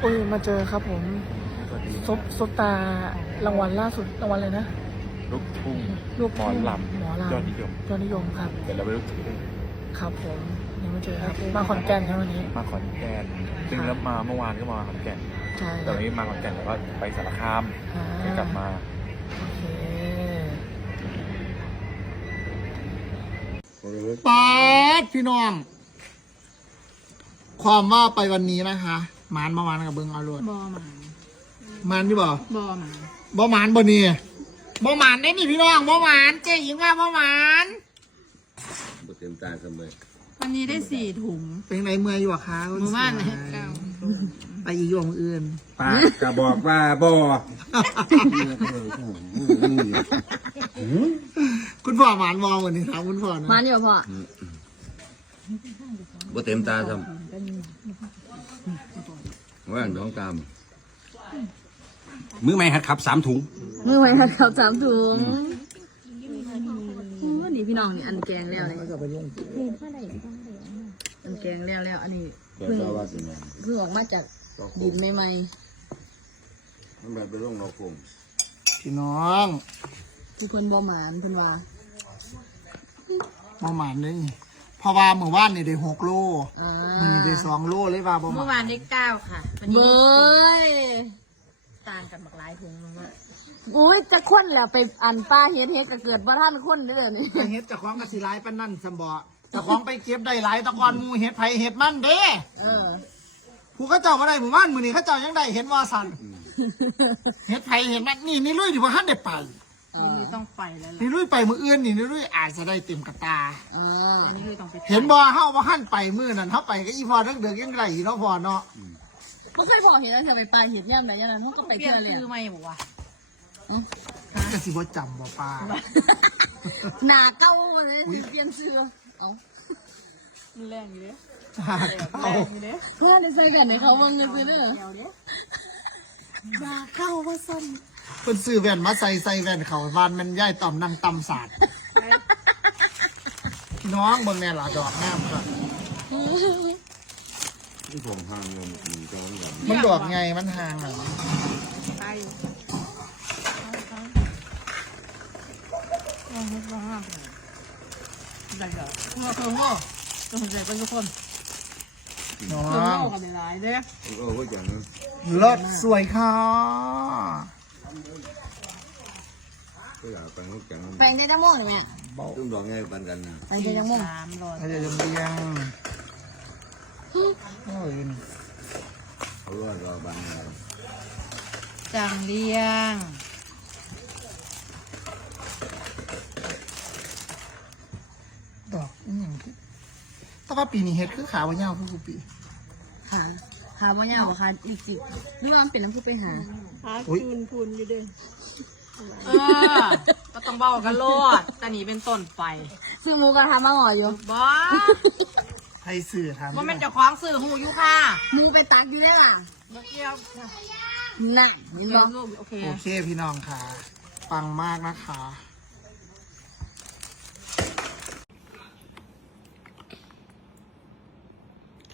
โอ้ยมาเจอครับผมสวัสดีซบซบตารางวัลล่าสุดรางวัลอะไรนะ ลูกทุ่งลูกหมอทุ่งลำหมอลำยอดนิยมยอดนิยมครับแต่เราไม่รู้ถึงครับผมยังไม่เจอครับมาขอนแก่นครับวันนี้ มาขอนแก่นซึ่งแล้วมาเมื่อวานก็มาขอนแก่นใช่คแต่รับวันนี้มาขอนแก่นแล้วก็ไปสารคามอ่าก็กลับมา โอเคป๊าดพี่น้อง ความว่าไปวันนี้นะคะ หมานมาวานกับเบิงเอารวดบอหมานหมานที่บ่บอหมานบ่หมานบ่นี่บ่หมานได้นี่พี่น้องบ่หมานเจ๊หญิงว่าบ่หมานบ่เต็มตาเสมอวันนี้ได้สี่ถุงเป็นไงเมื่อยอยู่อะคะหมู่บ้านสวยเก้าไปอีกอยู่ของอื่นปากก็บอกว่าบ่คุณพ่อหมานมองวันนี้ถามคุณพ่อนะหมานอยู่พ่อบ่เต็มตาซ้ำ ว่าน้องตาม มือใหม่หัดขับสามถุง มือไว้ค่ะเขาสามถุงโอ้นี่พี่น้องนี่อันแกงแล้วเลยก็ไปลงอันแกงแล้วแล้วอันนี้เปิดตาว่าสิแม่นเพิ่งออกมาจากดินใหม่มันแบบไปลงนอกกรงพี่น้องๆคือคนบอหมานเพิ่นว่าบ่หมานเลย เพราะว่าเมื่อวานนี่ได้หกโลอ่ามันนี้ได้สองโลเลยว่าบ่หเมื่มาอนวานได้เก้าค่ะ วันนี้ได้ต่างกันบักหลายถุงนึงว่าโอ้ยจะค้นแล้วไปอันป้าเฮ็ดเฮ็ดก็เกิดบ่ทันค้นเด้อนี่ไปเฮ็ดเจ้าของกสิหลายปานนั่นสมบ่เจ้าของไปเก็บได้หลายตะกอนหมูเฮ็ดไผเฮ็ดมันเด้เออผู้เขาเจ้าบ่ได้หมู่บ้านมื้อนี้เขาเจ้ายังได้เห็นว่าสั่นเฮ็ดไผเฮ็ดมันนี่นี่ลุยที่บ่ทันได้ไป วันนี้ต้องไปแล้วล่ะนี่ลุยไปมื้ออื่นนี่นี่ลุยอาจจะได้เต็มกระตาเอออันนี้คือต้องไปเห็นบ่เฮาบ่ทันไปมื้อนั้นเฮาไปก็อีพอเด็กๆยังได้อีเนาะพ่อเนาะบ่เคยพอเห็นแล้วเธอไปปลาเห็ดย่ำไหนย่ำนั้นเขาก็ไปเที่ยวเลยคือไม่บอกว่าก็สิบ่จำบ่ป้า หนาเก้าเลยเปลี่ยนเสื้อเอ้ามันแรงอยู่เด้เอาเพื่อนได้ใส่กันในเขาวังเงินซื้อเด้อมาเข้าว่าซั่น เพิ่นซื้อแว่นมาใส่ใส่แว่นเขาบ้านมันย้ายต่อมนั่งต่ำศาสตร์พี่น้องเบิ่งแน่ล่ะดอกงามครับที่ผมห่างเงินหนึ่งจอนกันมันดอกไงมันห่างอะไปได้เหรอเมื่อคืนว่าต้องใจเป็นทุกคนน้อเพิ่งงเล่ากันหลายเด้อ เออว่าอย่างนั้นเลิศสวยค่ะ ก็อยากไปนกจังแปลงได้ทั้งหมดเนี่ยตุ้มดอกไงปันกันนะแปลงได้ทั้งหมดสามร้อยถ้าจะจำเรียงโอ้ยเขาว่ารอปันกันจังเลี้ยง ดอกอหย่างที่แต่ว่าปีนี้เฮ็ดคือขาวเงาวคือกูปีหา หาว่าเนี่ยหาอีกสิหรือว่ามันเป็นน้ำพุไปหาอุ้ยเออก็ต้องเบากันโลดแต่นี่เป็นต้นไปซื้อหมูกระทะมาห่ออยู่บอสไทยสื่อถามว่ามันเจะคว้าของสื่อหูอยู่ค่ะหมูไปตักอยู่ได้ล่ะเมื่อกี้เอาน่ะเห็นเดี๋บ่ยวรูปโอเคโอเคพี่น้องค่ะปังมากนะคะ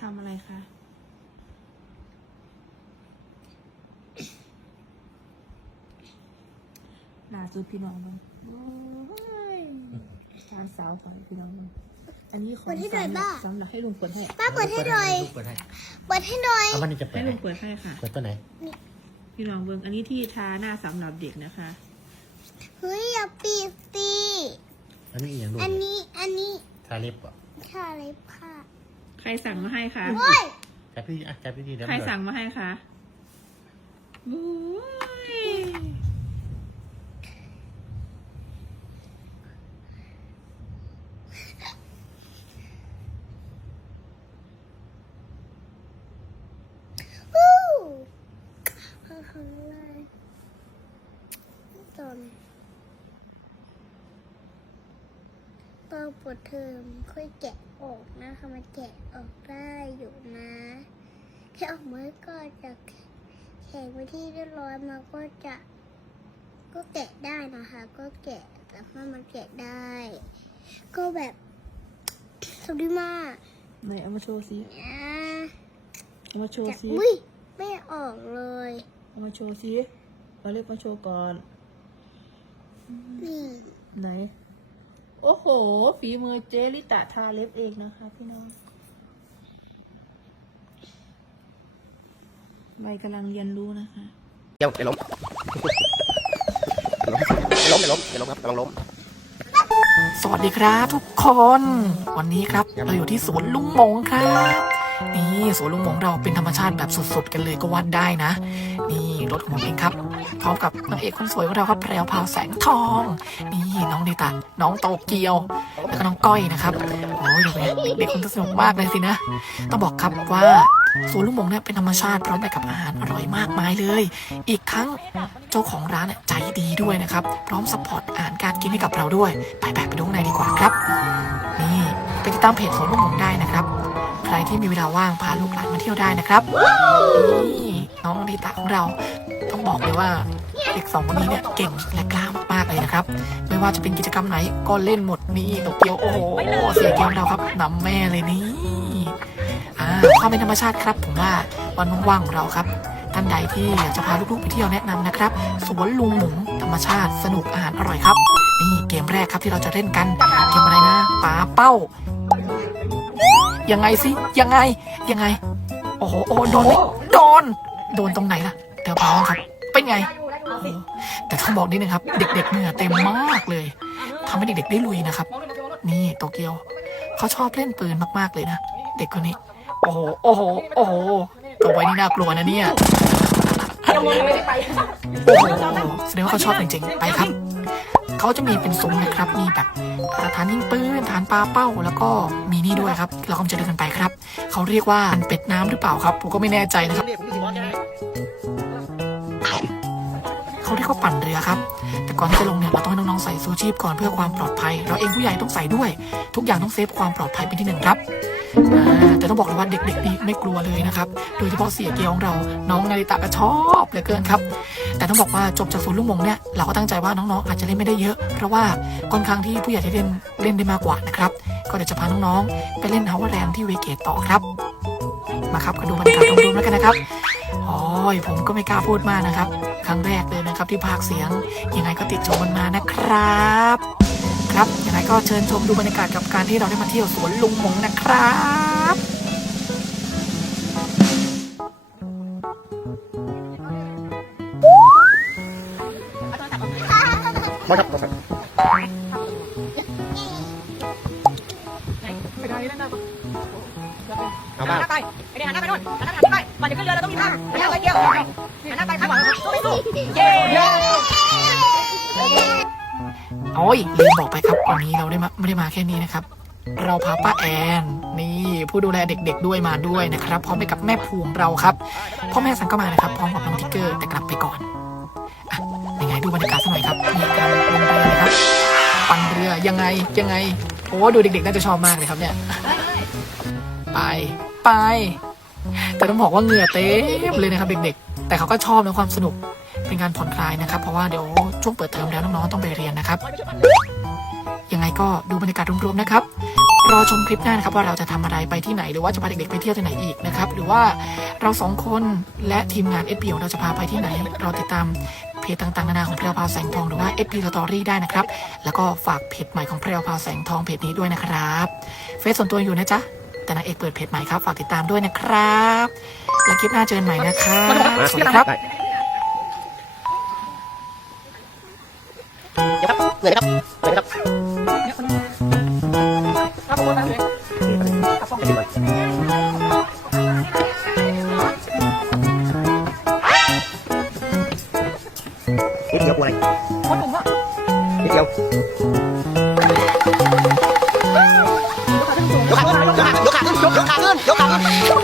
ทำอะไรคะ ล่า สุดพี่น้องมึงโอ้ยชานสาวขอให้พี่น้องมึงอันนี้ของสำหรับสำหรับให้ลุงเปิดให้ ป้าเปิดให้หน่อย เปิดให้เปิดให้หน่อย เอาวันนี้จะเปิให้ดลุให้งเปิดให้ค่ะ เปิดตัวไหน พี่น้องเบิ้งอันนี้ที่ทาหน้าสำหรับเด็กนะคะ เฮ้ยอย่าปีกสิอันนี้อีกอย่างดูอันนี้ อันนี้ทาลิปอะชาเล็บค่ะใครสั่งมาให้คะโอ้ยจับพี่อะจับพี่ดีแล้วใครสั่งมาให้คะบุ้ย ฮู้ข้างข้างล่างต อนตอนเปิดเทอมค่อยแกะออกนะคะมันแกะออกได้อยู่นะแค่ออกมาก็จะแข็งไปที่เรียบร้อยมาก็จะก็แกะได้นะคะ ก็แกะแต่ว่ามันแกะได้ ก็แบบสวัสดีมากไหนเอามาโชว์ซิอ่าเอามาโชว์แกะซิอุ้ยไม่ออกเลย เอามาโชว์สิเอาเล็บมาโชว์ก่อน นี่ไหน โอ้โห ฝีมือเจลิตะทาเล็บเองนะคะพี่น้อง ใบกำลังเรียนรู้นะคะเดี๋ยวเดี๋ยวล้มล้มเดี๋ยวล้มเดี๋ยวล้มครับระวังล้ม สวัสดีครับทุกคน วันนี้ครับ เราอยู่ที่สวนลุงหมงครับ นี่สวนลุงหมงเราเป็นธรรมชาติแบบสุดๆ กันเลยก็ว่าได้นะ นี่รถของผมเองครับพร้อมกับนางเอกคนสวยของเราครับแพรวพาวแสงทอง นี่น้องเดตาน้องโตเกียว แล้วก็น้องก้อยนะครับโอ้ยเด็กๆเด็กๆคงจะสนุกมากเลยสินะ ต้องบอกครับว่าสวนลุงหมงเนี่ยเป็นธรรมชาติพร้อมไปกับอาหารอร่อยมากมายเลย อีกทั้งเจ้าของร้านใจดีด้วยนะครับ พร้อมสปอร์ตอาหารการกินให้กับเราด้วย ไปๆไปดูข้างในดีกว่าครับ นี่ไปติดตามเพจสวนลุงหมงได้นะครับ รที่มีเวลาว่างพาลูกหลานมาเที่ยวได้นะครับนี่น้องนิตาของเราต้องบอกเลยว่าเด็กสองคนนี้เนี่ยเก่งและกล้ามากๆเลยนะครับ ไม่ว่าจะเป็นกิจกรรมไหนก็เล่นหมดนี่โตเกียวโอ้โหเสียเกียวเราครับนำแม่เลยนี่อ่าความเป็นธรรมชาติครับผมว่าวันว่างๆของเราครับท่านใดที่อยากจะพาลูกๆไปเที่ยวแนะนำนะครับสวนลุงหมูธรรมชาติสนุกอาหารอร่อยครับ นี่เกมแรกครับที่เราจะเล่นกันเกมอะไรนะปาเป้า ยังไงสิ ยังไง ยังไง โอ้โหโอ้โดนไหมโดน โดนตรงไหนล่ะเดี๋ยวพาครับ เป็นไงโอ้โหแต่ต้องบอกนิดนึงครับ เด็ก ๆ เหงื่อเต็มมากเลยทำให้เด็ก ๆ ได้ลุยนะครับ นี่โตเกียว เขาชอบเล่นปืนมากๆเลยนะ เด็กคนนี้ โอ้โห โอ้โห โอ้โหตัวไว้นี่น่ากลัวนะเนี่ยโอ้โหแสดงว่าเขาชอบจริงๆ ไปครับ เขาจะมีเป็นซุ้มนะครับ มีแบบฐานยิงปืนฐานปลาเป้า แล้วก็มีนี่ด้วยครับ เราก็จะเดินกันไปครับ เขาเรียกว่าเป็ดน้ำหรือเปล่าครับ ผมก็ไม่แน่ใจนะครับ เขาเรียกว่าปั่นเรือครับ แต่ก่อนที่จะลงเนี่ยเราต้องให้น้องๆใส่ซูชีพก่อนเพื่อความปลอดภัย เราเองผู้ใหญ่ต้องใส่ด้วย ทุกอย่างต้องเซฟความปลอดภัยเป็นที่หนึ่งครับ แต่ต้องบอกเลยว่าเด็กๆนี่ไม่กลัวเลยนะครับ โดยเฉพาะเสียเกียวของเรา น้องนาริตะก็ชอบเหลือเกินครับ แต่ต้องบอกว่าจบจากศูนย์ลูกมงเนี่ยเราก็ตั้งใจว่าน้องๆอาจจะเล่นไม่ได้เยอะ เพราะว่าค่อนข้างที่ผู้ใหญ่ที่เล่นเล่นได้มากกว่านะครับ ก็เดี๋ยวจะพาน้องๆไปเล่นฮาวเวอร์แลนด์ที่เวเกตต่อครับ มาครับก็ดูบรรยากาศรวมๆแล้วกันนะครับโอ้ยผมก็ไม่กล้าพูดมากนะครับ ครั้งแรกเลยนะครับที่ภาคเสียงยังไงก็ติดชมมันมานะครับ ครับยังไงก็เชิญชมดูบรรยากาศกับการที่เราได้มาเที่ยวสวนลุงหมงนะครับมาครับมาครับเอาบ้างไปไปหันหน้าไปโน่นหันหน้าไปก่อนจะขึ้นเรือเราต้องมีท่าหันหน้าไปเดียวหันหน้าไปข้างหลังสู้เย้ โอ้ยลืมบอกไปครับวันนี้เราได้มาไม่ได้มาแค่นี้นะครับ เราพาป้าแอน นี่ผู้ดูแลเด็กๆด้วยมาด้วยนะครับ พร้อมไปกับแม่ภูมิเราครับพ่อแม่สังก็มานะครับ พร้อมกับน้องทิกเกอร์แต่กลับไปก่อนอะยังไงดูบรรยากาศสักหน่อยครับมีการลงเรือนะครับปั่นเรือยังไงยังไงโอ้ดูเด็กๆน่าจะชอบมากเลยครับเนี่ยไปไปแต่ต้องบอกว่าเหงื่อเต็มเลยนะครับเด็กๆ แต่เขาก็ชอบนะความสนุก เป็นการผ่อนคลายนะครับ เพราะว่าเดี๋ยวช่วงเปิดเทอมแล้วน้องๆต้องไปเรียนนะครับ ยังไงก็ดูบรรยากาศรวมๆนะครับ รอชมคลิปหน้านะครับว่าเราจะทำอะไรไปที่ไหน หรือว่าจะพาเด็กๆไปเที่ยวที่ไหนอีกนะครับ หรือว่าเราสองคนและทีมงาน SP ของเราจะพาไปที่ไหน เราติดตามเพจต่างๆนานาของแพรวพราวแสงทองหรือว่า SP Story ได้นะครับ แล้วก็ฝากเพจใหม่ของแพรวพราวแสงทองเพจนี้ด้วยนะครับ เฟซส่วนตัวอยู่นะจ๊ะ แต่นางเอกเปิดเพจใหม่ครับ ฝากติดตามด้วยนะครับ แล้วคลิปหน้าเจอกันใหม่นะครับ สวัสดีครับ ได้เดี๋ยวครับเหนื่อยไหมครับเหนื่อยไห